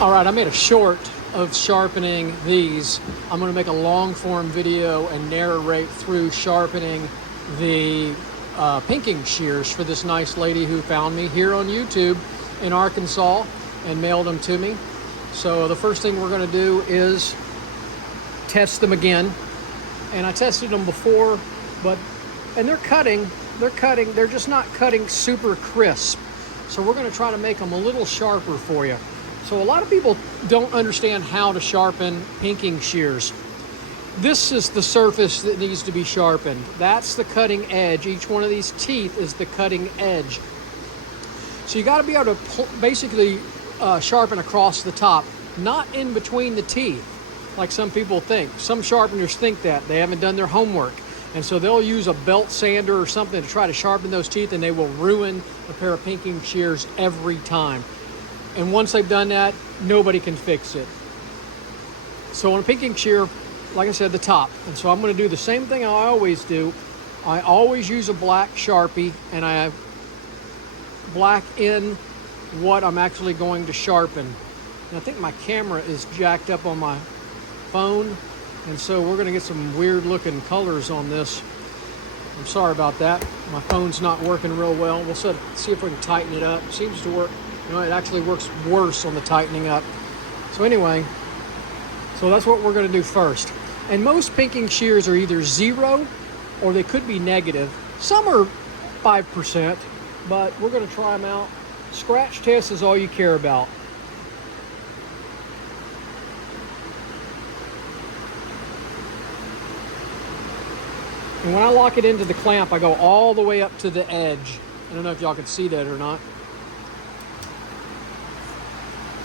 All right, I made a short of sharpening these. I'm going to make a long form video and narrate through sharpening the pinking shears for this nice lady who found me here on YouTube in Arkansas and mailed them to me. So the first thing we're going to do is test them again. And I tested them before, and they're just not cutting super crisp. So we're going to try to make them a little sharper for you. So a lot of people don't understand how to sharpen pinking shears. This is the surface that needs to be sharpened. That's the cutting edge. Each one of these teeth is the cutting edge. So you got to be able to basically sharpen across the top, not in between the teeth, like some people think. Some sharpeners think that. They haven't done their homework. And so they'll use a belt sander or something to try to sharpen those teeth, and they will ruin a pair of pinking shears every time. And once they've done that, nobody can fix it. So on a pinking shear, like I said, the top. And so I'm going to do the same thing I always do. I always use a black Sharpie, and I black in what I'm actually going to sharpen. And I think my camera is jacked up on my phone, and so we're going to get some weird looking colors on this. I'm sorry about that. My phone's not working real well. We'll see if we can tighten it up. It seems to work. You know, it actually works worse on the tightening up. So anyway, so that's what we're going to do first. And most pinking shears are either 0 or they could be negative. Some are 5%, but we're going to try them out. Scratch test is all you care about. And when I lock it into the clamp, I go all the way up to the edge. I don't know if y'all can see that or not.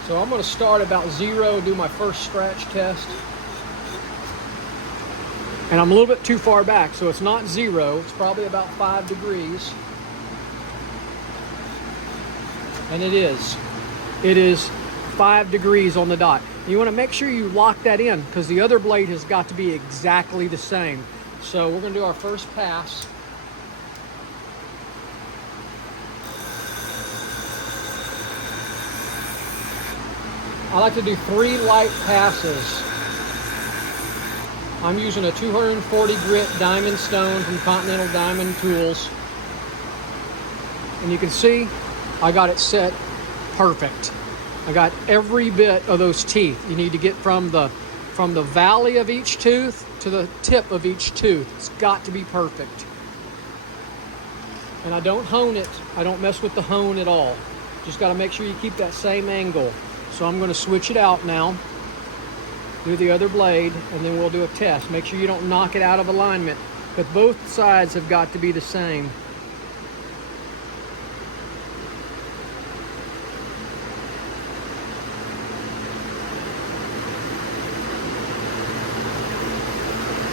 So I'm going to start about 0, do my first scratch test. And I'm a little bit too far back, so it's not 0. It's probably about 5 degrees. And it is. It is 5 degrees on the dot. You want to make sure you lock that in, because the other blade has got to be exactly the same. So we're going to do our first pass. I like to do 3 light passes. I'm using a 240 grit diamond stone from Continental Diamond Tools. And you can see I got it set perfect. I got every bit of those teeth. You need to get from the valley of each tooth to the tip of each tooth. It's got to be perfect. And I don't hone it. I don't mess with the hone at all. Just got to make sure you keep that same angle. So I'm going to switch it out now, do the other blade, and then we'll do a test. Make sure you don't knock it out of alignment, but both sides have got to be the same.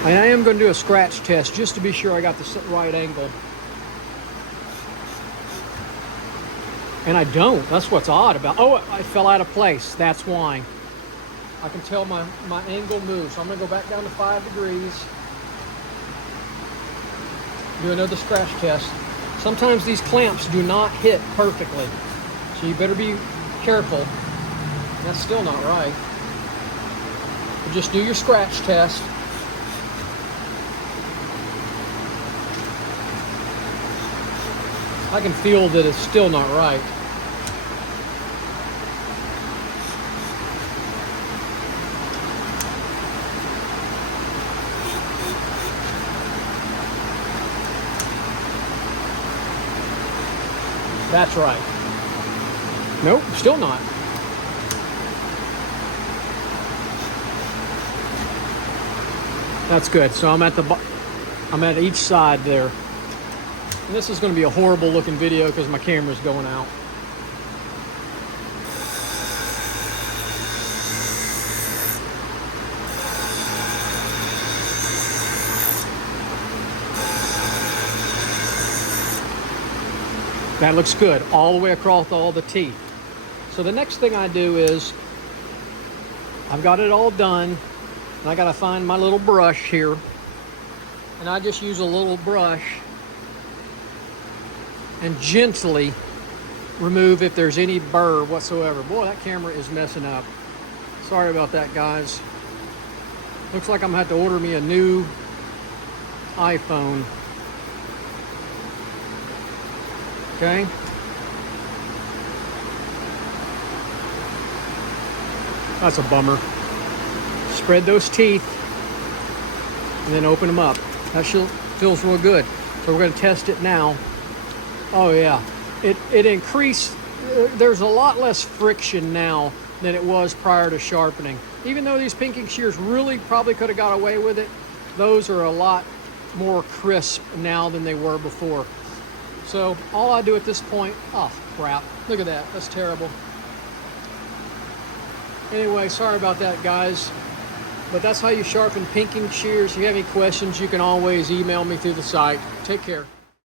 And I am going to do a scratch test just to be sure I got the right angle. And I don't. That's what's odd about. Oh, I fell out of place. That's why. I can tell my angle moves. So I'm going to go back down to 5 degrees. Do another scratch test. Sometimes these clamps do not hit perfectly, so you better be careful. That's still not right. But just do your scratch test. I can feel that it's still not right. That's right. Nope, still not. That's good. So I'm at each side there. And this is going to be a horrible looking video because my camera's going out. That looks good all the way across all the teeth. So the next thing I do is I've got it all done, and I got to find my little brush here. And I just use a little brush and gently remove if there's any burr whatsoever. Boy, that camera is messing up. Sorry about that, guys. Looks like I'm gonna have to order me a new iPhone. Okay. That's a bummer. Spread those teeth and then open them up. That feels real good. So we're going to test it now. Oh yeah, it increased. There's a lot less friction now than it was prior to sharpening. Even though these pinking shears really probably could have got away with it, those are a lot more crisp now than they were before. So all I do at this point, oh crap, look at that, that's terrible. Anyway, sorry about that, guys. But that's how you sharpen pinking shears. If you have any questions, you can always email me through the site. Take care.